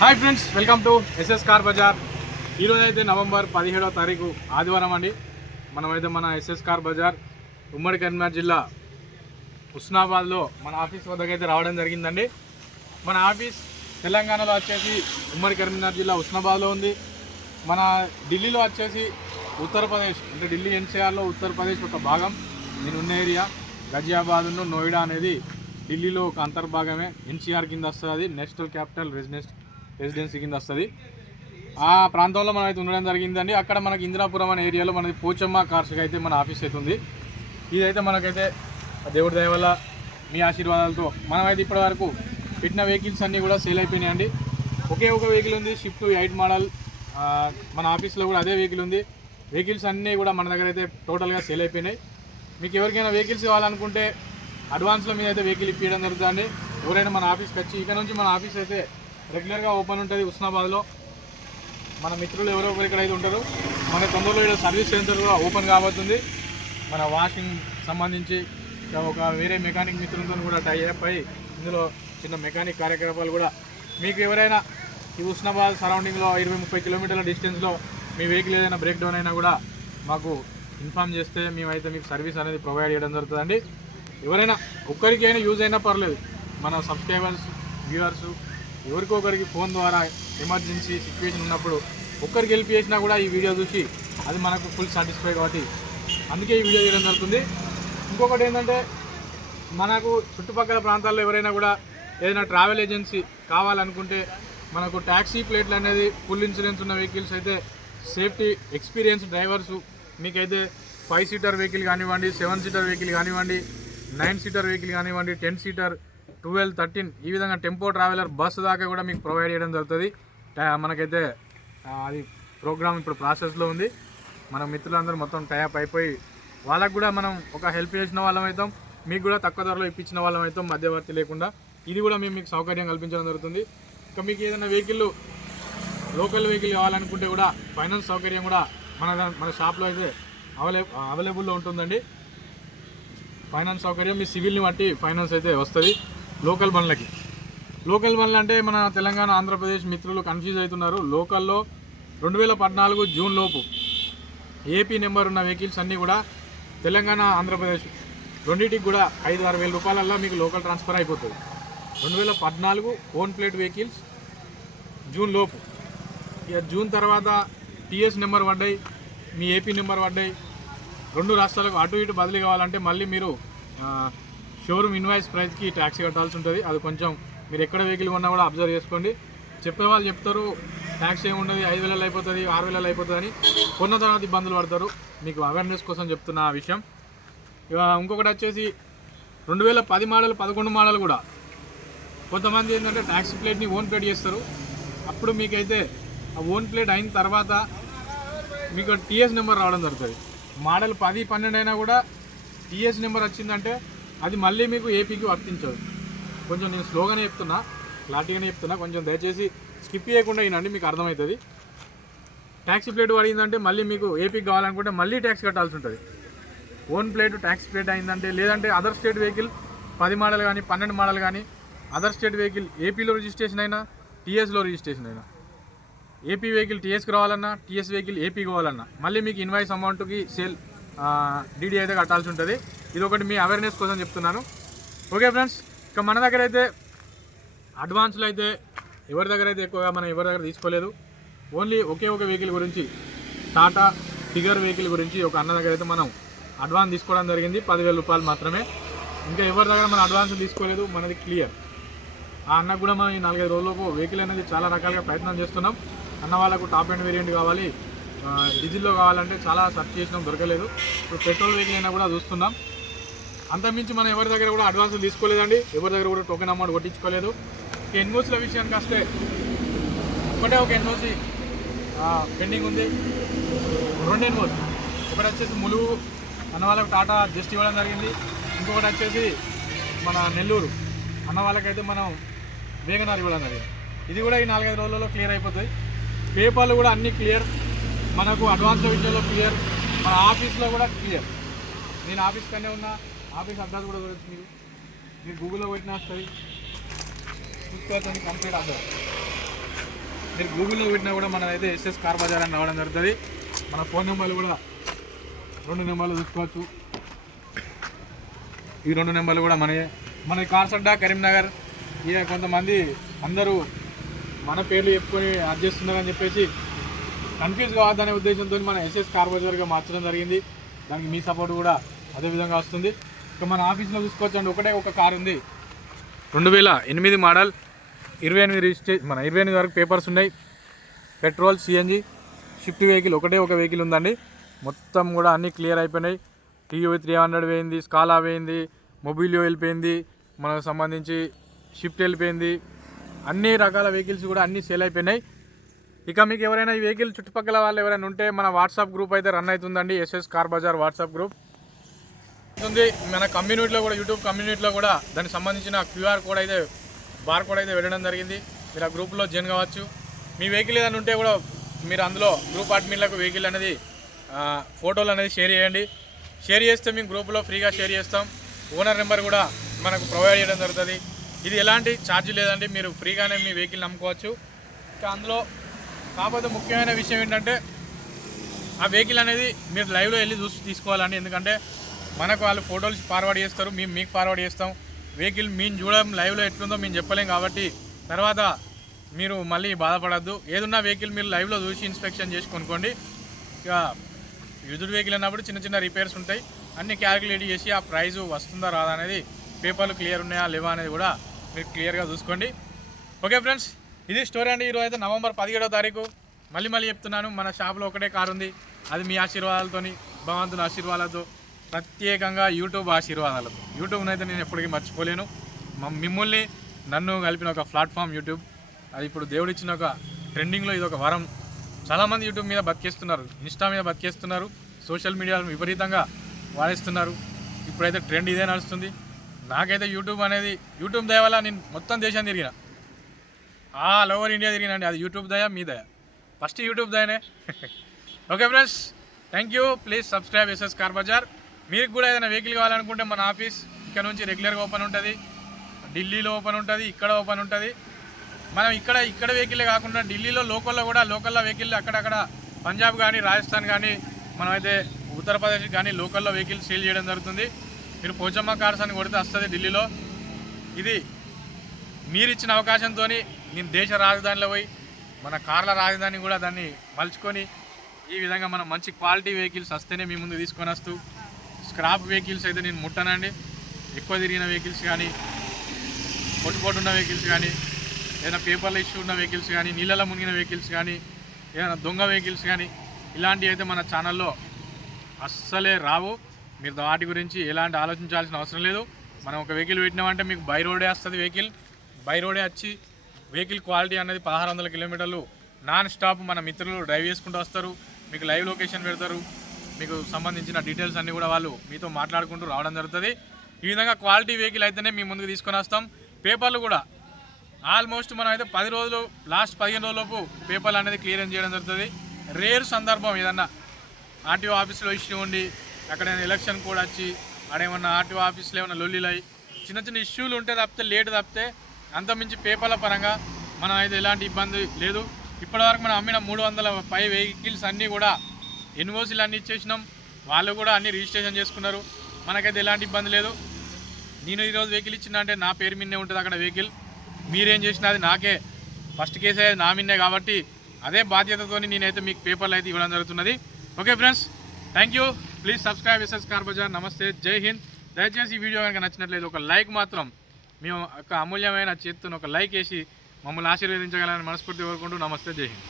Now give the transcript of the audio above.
Hi friends, welcome to SS car Bazaar. ఈరోజు అయితే November 17వ తారీఖు ఆదివారం అండి. మనమైతే మన ఎస్ఎస్ కార్ బజార్ ఉమ్మడి కరీంనగర్ జిల్లా హుస్నాబాద్లో మన ఆఫీస్ వద్దకు అయితే రావడం జరిగిందండి. మన ఆఫీస్ తెలంగాణలో వచ్చేసి ఉమ్మడి కరీంనగర్ జిల్లా హుస్నాబాద్లో ఉంది. మన ఢిల్లీలో వచ్చేసి ఉత్తరప్రదేశ్ అంటే ఢిల్లీ ఎన్సీఆర్లో ఉత్తరప్రదేశ్ ఒక భాగం. నేను ఉన్న ఏరియా గజియాబాద్ నోయిడా అనేది ఢిల్లీలో ఒక అంతర్భాగమే. ఎన్సీఆర్ కింద వస్తుంది, నేషనల్ క్యాపిటల్ రెసిడెన్సీ కింద వస్తుంది. ఆ ప్రాంతంలో మనం అయితే ఉండడం జరిగిందండి. అక్కడ మనకి ఇందిరాపురం అనే ఏరియాలో మనది పోచమ్మ కార్స్కి అయితే మన ఆఫీస్ అయితే ఉంది. ఇదైతే మనకైతే దేవుడి దయ వల్ల మీ ఆశీర్వాదాలతో మనమైతే ఇప్పటి వరకు పెట్టిన వెహికల్స్ అన్నీ కూడా సేల్ అయిపోయినాయండి. ఒకే ఒక వెహికల్ ఉంది, స్విఫ్ట్ 8 మోడల్. మన ఆఫీస్లో కూడా అదే వెహికల్ ఉంది. వెహికల్స్ అన్నీ కూడా మన దగ్గర అయితే టోటల్గా సేల్ అయిపోయినాయి. మీకు ఎవరికైనా వెహికల్స్ కావాలనుకుంటే అడ్వాన్స్లో మీద అయితే వెహికల్ ఇప్పించడం జరుగుతుంది. ఎవరైనా మన ఆఫీస్కి వచ్చి ఇక్కడ నుంచి మన ఆఫీస్ అయితే రెగ్యులర్గా ఓపెన్ ఉంటుంది హుస్నాబాద్లో. మన మిత్రులు ఎవరో ఒకరు ఇక్కడ అయితే ఉంటారు. మన తొందరలో ఇక్కడ సర్వీస్ సెంటర్ కూడా ఓపెన్ కాబోతుంది. మన వాషింగ్ సంబంధించి ఒక వేరే మెకానిక్ మిత్రులతో కూడా టై అప్ అయ్యి ఇందులో చిన్న మెకానిక్ కార్యకలాపాలు కూడా మీకు ఎవరైనా ఈ హుస్నాబాద్ సరౌండింగ్లో 20-30 కిలోమీటర్ల డిస్టెన్స్లో మీ వెహికల్ ఏదైనా బ్రేక్ డౌన్ అయినా కూడా మాకు ఇన్ఫామ్ చేస్తే మేమైతే మీకు సర్వీస్ అనేది ప్రొవైడ్ చేయడం జరుగుతుందండి. ఎవరైనా ఒక్కరికైనా యూజ్ అయినా పర్లేదు, మన సబ్స్క్రైబర్స్ వ్యూవర్స్ ఎవరికొకరికి ఫోన్ ద్వారా ఎమర్జెన్సీ సిచ్యువేషన్ ఉన్నప్పుడు ఒక్కరికి హెల్ప్ చేసినా కూడా ఈ వీడియో చూసి అది మనకు ఫుల్ సాటిస్ఫై కాబట్టి అందుకే ఈ వీడియో చేయడం జరుగుతుంది. ఇంకొకటి ఏంటంటే మనకు చుట్టుపక్కల ప్రాంతాల్లో ఎవరైనా కూడా ఏదైనా ట్రావెల్ ఏజెన్సీ కావాలనుకుంటే మనకు ట్యాక్సీ ప్లేట్లు అనేది ఫుల్ ఇన్సూరెన్స్ ఉన్న వెహికల్స్ అయితే సేఫ్టీ ఎక్స్పీరియన్స్ డ్రైవర్సు మీకైతే 5 సీటర్ వెహికల్ కానివ్వండి, 7 సీటర్ వెహికల్ కానివ్వండి, 9 సీటర్ వెహికల్ కానివ్వండి, 10 సీటర్, 12, 13 ఈ విధంగా టెంపో ట్రావెలర్ బస్సు దాకా కూడా మీకు ప్రొవైడ్ చేయడం జరుగుతుంది. మనకైతే అది ప్రోగ్రామ్ ఇప్పుడు ప్రాసెస్లో ఉంది. మన మిత్రులందరూ మొత్తం టైప్ అయిపోయి వాళ్ళకు కూడా మనం ఒక హెల్ప్ చేసిన వాళ్ళం అవుతాం, మీకు కూడా తక్కువ ధరలో ఇప్పించిన వాళ్ళం అవుతాం మధ్యవర్తి లేకుండా. ఇది కూడా మేము మీకు సౌకర్యం కల్పించడం జరుగుతుంది. ఇంకా మీకు ఏదైనా వెహికల్ లోకల్ వెహికల్ కావాలనుకుంటే కూడా ఫైనాన్స్ సౌకర్యం కూడా మన షాప్లో అయితే అవైలబుల్లో ఉంటుందండి. ఫైనాన్స్ సౌకర్యం మీ సివిల్ని బట్టి ఫైనాన్స్ అయితే వస్తుంది. లోకల్ బండ్లు అంటే మన తెలంగాణ ఆంధ్రప్రదేశ్ మిత్రులు కన్ఫ్యూజ్ అవుతున్నారు. లోకల్లో 2014 జూన్ లోపు ఏపీ నెంబర్ ఉన్న వెహికల్స్ అన్నీ కూడా తెలంగాణ ఆంధ్రప్రదేశ్ రెండింటికి కూడా 5-6 వేల రూపాయలల్లో మీకు లోకల్ ట్రాన్స్ఫర్ అయిపోతుంది. 2014 ఓన్ ప్లేట్ వెహికల్స్ జూన్ లోపు. ఇక జూన్ తర్వాత టీఎస్ నెంబర్ పడ్డాయి, మీ ఏపీ నెంబర్ పడ్డాయి. 2 రాష్ట్రాలకు అటు ఇటు బదిలీ కావాలంటే మళ్ళీ మీరు షోరూమ్ ఇన్వాయిస్ ప్రైస్కి ట్యాక్సీ కట్టాల్సి ఉంటుంది. అది కొంచెం మీరు ఎక్కడ వెహికల్ కొన్నా కూడా అబ్జర్వ్ చేసుకోండి. చెప్పే వాళ్ళు చెప్తారు ట్యాక్సీ ఏముండదు, 5,000 అయిపోతుంది, 6,000 అయిపోతుంది అని. కొన్న తర్వాత ఇబ్బందులు పడతారు. మీకు అవేర్నెస్ కోసం చెప్తున్న ఆ విషయం. ఇక ఇంకొకటి వచ్చేసి 2010 మోడల్ 11 మోడల్ కూడా కొంతమంది ఏంటంటే ట్యాక్సీ ప్లేట్ని ఓన్ ప్లేట్ చేస్తారు. అప్పుడు మీకైతే ఆ ఓన్ ప్లేట్ అయిన తర్వాత మీకు టీఎస్ నెంబర్ రావడం జరుగుతుంది. మోడల్ 10, 12 అయినా కూడా టీఎస్ నెంబర్ వచ్చిందంటే అది మళ్ళీ మీకు ఏపీకి వర్తించదు. కొంచెం నేను స్లోగానే చెప్తున్నా, క్లారిటీగానే చెప్తున్నా, కొంచెం దయచేసి స్కిప్ చేయకుండా వినండి, మీకు అర్థమవుతుంది. ట్యాక్సీ ప్లేట్ పడిందంటే మళ్ళీ మీకు ఏపీకి కావాలనుకుంటే మళ్ళీ ట్యాక్స్ కట్టాల్సి ఉంటుంది. ఓన్ ప్లేట్ ట్యాక్సీ ప్లేట్ అయిందంటే, లేదంటే అదర్ స్టేట్ వెహికల్ 10 మోడల్ కానీ 12 మోడల్ కానీ అదర్ స్టేట్ వెహికల్ ఏపీలో రిజిస్ట్రేషన్ అయినా టీఎస్లో రిజిస్ట్రేషన్ అయినా, ఏపీ వెహికల్ టీఎస్కి రావాలన్నా, టీఎస్ వెహికల్ ఏపీకి కావాలన్నా మళ్ళీ మీకు ఇన్వాయిస్ అమౌంట్కి సేల్ డీడీ అయితే కట్టాల్సి ఉంటుంది. ఇది ఒకటి మీ అవేర్నెస్ కోసం చెప్తున్నాను. ఓకే ఫ్రెండ్స్, ఇక మన దగ్గర అయితే అడ్వాన్స్లో అయితే ఎవరి దగ్గర అయితే ఎక్కువగా మనం ఎవరి దగ్గర తీసుకోలేదు. ఓన్లీ ఒకే ఒక వెహికల్ గురించి, టాటా టిగర్ వెహికల్ గురించి ఒక అన్న దగ్గర అయితే మనం అడ్వాన్స్ తీసుకోవడం జరిగింది. 10,000 రూపాయలు మాత్రమే. ఇంకా ఎవరి దగ్గర మనం అడ్వాన్స్ తీసుకోలేదు, మనది క్లియర్. ఆ అన్నకు కూడా మనం ఈ 4-5 రోజులకు వెహికల్ అనేది చాలా రకాలుగా ప్రయత్నం చేస్తున్నాం. అన్న వాళ్ళకు టాప్ అండ్ వేరియంట్ కావాలి, డీజిల్లో కావాలంటే చాలా సెర్చ్ చేసినాం, దొరకలేదు. ఇప్పుడు పెట్రోల్ వెహికల్ అయినా కూడా చూస్తున్నాం. అంతకుమించి మనం ఎవరి దగ్గర కూడా అడ్వాన్సులు తీసుకోలేదండి, ఎవరి దగ్గర కూడా టోకెన్ అమౌంట్ కొట్టించుకోలేదు. ఎన్ఓసీల విషయానికి వస్తే ఒకటే ఒక ఎన్ఓసీ పెండింగ్ ఉంది, 2 ఎన్ఓసీ. ఒకటి వచ్చేసి ములుగు అన్న వాళ్ళకు టాటా జస్ట్ ఇవ్వడం జరిగింది. ఇంకొకటి వచ్చేసి మన నెల్లూరు అన్న వాళ్ళకైతే మనం వేగనార్ ఇవ్వడం జరిగింది. ఇది కూడా ఈ 4-5 రోజులలో క్లియర్ అయిపోతుంది. పేపర్లు కూడా అన్నీ క్లియర్, మనకు అడ్వాన్స్ల విషయంలో క్లియర్, మన ఆఫీస్లో కూడా క్లియర్. నేను ఆఫీస్ కన్నా ఉన్నా, ఆఫీస్ అడ్రస్ కూడా దొరుకుతుంది, మీరు గూగుల్లో పెట్టినా వస్తుంది, చూసుకోవచ్చు కంప్లీట్ అడ్రస్. మీరు గూగుల్లో పెట్టినా కూడా మనదైతే ఎస్ఎస్ కార్ బజార్ అని రావడం జరుగుతుంది. మన ఫోన్ నెంబర్లు కూడా 2 నెంబర్లు చూసుకోవచ్చు. ఈ 2 నెంబర్లు కూడా మన కార్సడ్డా కరీంనగర్. ఇక కొంతమంది అందరూ మన పేర్లు చెప్పుకొని అది చేస్తున్నారని చెప్పేసి కన్ఫ్యూజ్ కావద్దనే ఉద్దేశంతో మన ఎస్ఎస్ కార్ బజార్గా మార్చడం జరిగింది. దానికి మీ సపోర్ట్ కూడా అదేవిధంగా వస్తుంది. ఇక మన ఆఫీస్లో చూసుకోవచ్చండి, ఒకటే ఒక కార్ ఉంది. 2008 మోడల్, 28 రిజిస్ట్రేషన్, మన 28 వరకు పేపర్స్ ఉన్నాయి. పెట్రోల్, సిఎన్జి, షిఫ్ట్ వెహికల్, ఒకటే ఒక వెహికల్ ఉందండి. మొత్తం కూడా అన్నీ క్లియర్ అయిపోయినాయి. టీయూ 300 పోయింది, స్కాలా పోయింది, మొబిలియో వెళ్ళిపోయింది, మనకు సంబంధించి షిఫ్ట్ వెళ్ళిపోయింది. అన్ని రకాల వెహికల్స్ కూడా అన్నీ సేల్ అయిపోయినాయి. ఇక మీకు ఎవరైనా ఈ వెహికల్ చుట్టుపక్కల వాళ్ళు ఎవరైనా ఉంటే మన వాట్సాప్ గ్రూప్ అయితే రన్ అవుతుందండి. SS car Bazaar WhatsApp group ఉంది. మన కమ్యూనిటీలో కూడా, యూట్యూబ్ కమ్యూనిటీలో కూడా దానికి సంబంధించిన క్యూఆర్ కోడ్ అయితే, బార్ కోడ్ అయితే వెళ్ళడం జరిగింది. మీరు ఆ గ్రూప్లో జాయిన్ కావచ్చు. మీ వెహికల్ ఏదైనా ఉంటే కూడా మీరు అందులో గ్రూప్ అడ్మిన్లకు వెహికల్ అనేది ఫోటోలు అనేది షేర్ చేయండి. షేర్ చేస్తే మేము గ్రూప్లో ఫ్రీగా షేర్ చేస్తాం. ఓనర్ నెంబర్ కూడా మనకు ప్రొవైడ్ చేయడం జరుగుతుంది. ఇది ఎలాంటి ఛార్జ్ లేదండి, మీరు ఫ్రీగానే మీ వెహికల్ నమ్ముకోవచ్చు. ఇంకా అందులో కాకపోతే ముఖ్యమైన విషయం ఏంటంటే ఆ వెహికల్ అనేది మీరు లైవ్లో వెళ్ళి చూసి తీసుకోవాలండి. ఎందుకంటే మనకు వాళ్ళు ఫోటోలు ఫార్వర్డ్ చేస్తారు, మేము మీకు ఫార్వర్డ్ చేస్తాం. వెహికల్ మేము చూడడం లైవ్లో ఎట్లుందో మేము చెప్పలేం కాబట్టి తర్వాత మీరు మళ్ళీ బాధపడద్దు. ఏదున్నా వెహికల్ మీరు లైవ్లో చూసి ఇన్స్పెక్షన్ చేసి కొనుక్కోండి. ఇక యూజ్డ్ వెహికల్ అన్నప్పుడు చిన్న చిన్న రిపేర్స్ ఉంటాయి, అన్నీ క్యాలిక్యులేట్ చేసి ఆ ప్రైజు వస్తుందా రాదా అనేది, పేపర్లు క్లియర్ ఉన్నాయా లేవా అనేది కూడా మీరు క్లియర్గా చూసుకోండి. ఓకే ఫ్రెండ్స్, ఇది స్టోరీ అండి. ఈరోజు అయితే నవంబర్ 17వ తారీఖు. మళ్ళీ చెప్తున్నాను, మన షాప్లో ఒకటే కారు ఉంది. అది మీ ఆశీర్వాదాలతో, భగవంతుని ఆశీర్వాదాలతో, ప్రత్యేకంగా యూట్యూబ్ ఆశీర్వాదాలతో. యూట్యూబ్ని అయితే నేను ఎప్పటికీ మర్చిపోలేను. మిమ్మల్ని నన్ను కలిపిన ఒక ప్లాట్ఫామ్ యూట్యూబ్. అది ఇప్పుడు దేవుడిచ్చిన ఒక ట్రెండింగ్లో ఇది ఒక వరం. చాలామంది యూట్యూబ్ మీద బతికేస్తున్నారు, ఇన్స్టా మీద బతికేస్తున్నారు, సోషల్ మీడియాలో విపరీతంగా వాడేస్తున్నారు. ఇప్పుడైతే ట్రెండ్ ఇదే నడుస్తుంది. నాకైతే యూట్యూబ్ అనేది, యూట్యూబ్ దయ వల్ల నేను మొత్తం దేశాన్ని తిరిగిన, ఆల్ ఓవర్ ఇండియా తిరిగినండి. అది యూట్యూబ్ దయ, మీ దయ, ఫస్ట్ యూట్యూబ్ దయనే. Okay friends, thank you. Please subscribe SS car bazaar. మీకు కూడా ఏదైనా వెహికల్ కావాలనుకుంటే మన ఆఫీస్ ఇక్కడ నుంచి రెగ్యులర్గా ఓపెన్ ఉంటుంది. ఢిల్లీలో ఓపెన్ ఉంటుంది, ఇక్కడ ఓపెన్ ఉంటుంది. మనం ఇక్కడ వెహికలే కాకుండా ఢిల్లీలో లోకల్లో వెహికల్ అక్కడక్కడ పంజాబ్ కానీ, రాజస్థాన్ కానీ, మనమైతే ఉత్తరప్రదేశ్ కానీ లోకల్లో వెహికల్ సేల్ చేయడం జరుగుతుంది. మీరు పోచమ్మ కార్స్ అని కొడితే వస్తుంది ఢిల్లీలో. ఇది మీరు ఇచ్చిన అవకాశంతో నేను దేశ రాజధానిలో పోయి మన కార్ల రాజధాని కూడా దాన్ని మలుచుకొని ఈ విధంగా మనం మంచి క్వాలిటీ వెహికల్స్ వస్తేనే మీ ముందు తీసుకొని వస్తూ, స్క్రాప్ వెహికల్స్ అయితే నేను ముట్టనండి. ఎక్కువ తిరిగిన వెహికల్స్ కానీ, పొట్టు ఉన్న వెహికల్స్ కానీ, ఏదైనా పేపర్ల ఇష్యూ ఉన్న వెహికల్స్ కానీ, నీళ్ళలో మునిగిన వెహికల్స్ కానీ, ఏదైనా దొంగ వెహికల్స్ కానీ, ఇలాంటివి అయితే మన ఛానల్లో అస్సలే రావు. మీరు వాటి గురించి ఎలాంటి ఆలోచించాల్సిన అవసరం లేదు. మనం ఒక వెహికల్ పెట్టినామంటే మీకు బై రోడే వస్తుంది. వెహికల్ బై రోడే వచ్చి వెహికల్ క్వాలిటీ అనేది 1600 కిలోమీటర్లు నాన్ స్టాప్ మన మిత్రులు డ్రైవ్ చేసుకుంటూ వస్తారు. మీకు లైవ్ లొకేషన్ పెడతారు. మీకు సంబంధించిన డీటెయిల్స్ అన్నీ కూడా వాళ్ళు మీతో మాట్లాడుకుంటూ రావడం జరుగుతుంది. ఈ విధంగా క్వాలిటీ వెహికల్ అయితేనే మీ ముందుకు తీసుకొని వస్తాం. పేపర్లు కూడా ఆల్మోస్ట్ మనం అయితే 10 రోజులు, లాస్ట్ 15 రోజులలోపు పేపర్లు అనేది క్లియరెన్స్ చేయడం జరుగుతుంది. రేర్ సందర్భం ఏదన్నా ఆర్టీఓ ఆఫీస్లో ఇష్యూ ఉండి, అక్కడ ఎలక్షన్ కూడా వచ్చి ఆడేమన్నా ఆర్టీఓ ఆఫీస్లో ఏమన్నా లొల్లిలు అయ్యి చిన్న ఇష్యూలు ఉంటే తప్పితే, లేట్ తప్పితే, అంతమించి పేపర్ల పరంగా మనం అయితే ఎలాంటి ఇబ్బంది లేదు. ఇప్పటివరకు మనం అమ్మిన 300 పై వెహికల్స్ అన్నీ కూడా ఎన్ఓసీలు అన్నీ ఇచ్చేసినాం. వాళ్ళు కూడా అన్నీ రిజిస్ట్రేషన్ చేసుకున్నారు. మనకైతే ఎలాంటి ఇబ్బంది లేదు. నేను ఈరోజు వెహికల్ ఇచ్చిన అంటే నా పేరు మీదే ఉంటుంది అక్కడ వెహికల్. మీరేం చేసినా అది నాకే, ఫస్ట్ కేసు అయ్యేది నా మీదే కాబట్టి అదే బాధ్యతతో నేనైతే మీకు పేపర్లు అయితే ఇవ్వడం జరుగుతున్నది. Okay friends, thank you. Please subscribe SS car Bazaar. నమస్తే, జై హింద్. దయచేసి ఈ వీడియో కనుక నచ్చినట్లయితే ఒక లైక్ మాత్రం, మేము ఒక అమూల్యమైన చేతితో ఒక లైక్ వేసి మమ్మల్ని ఆశీర్వదించగలని మనస్ఫూర్తి కోరుకుంటూ నమస్తే, జై హింద్.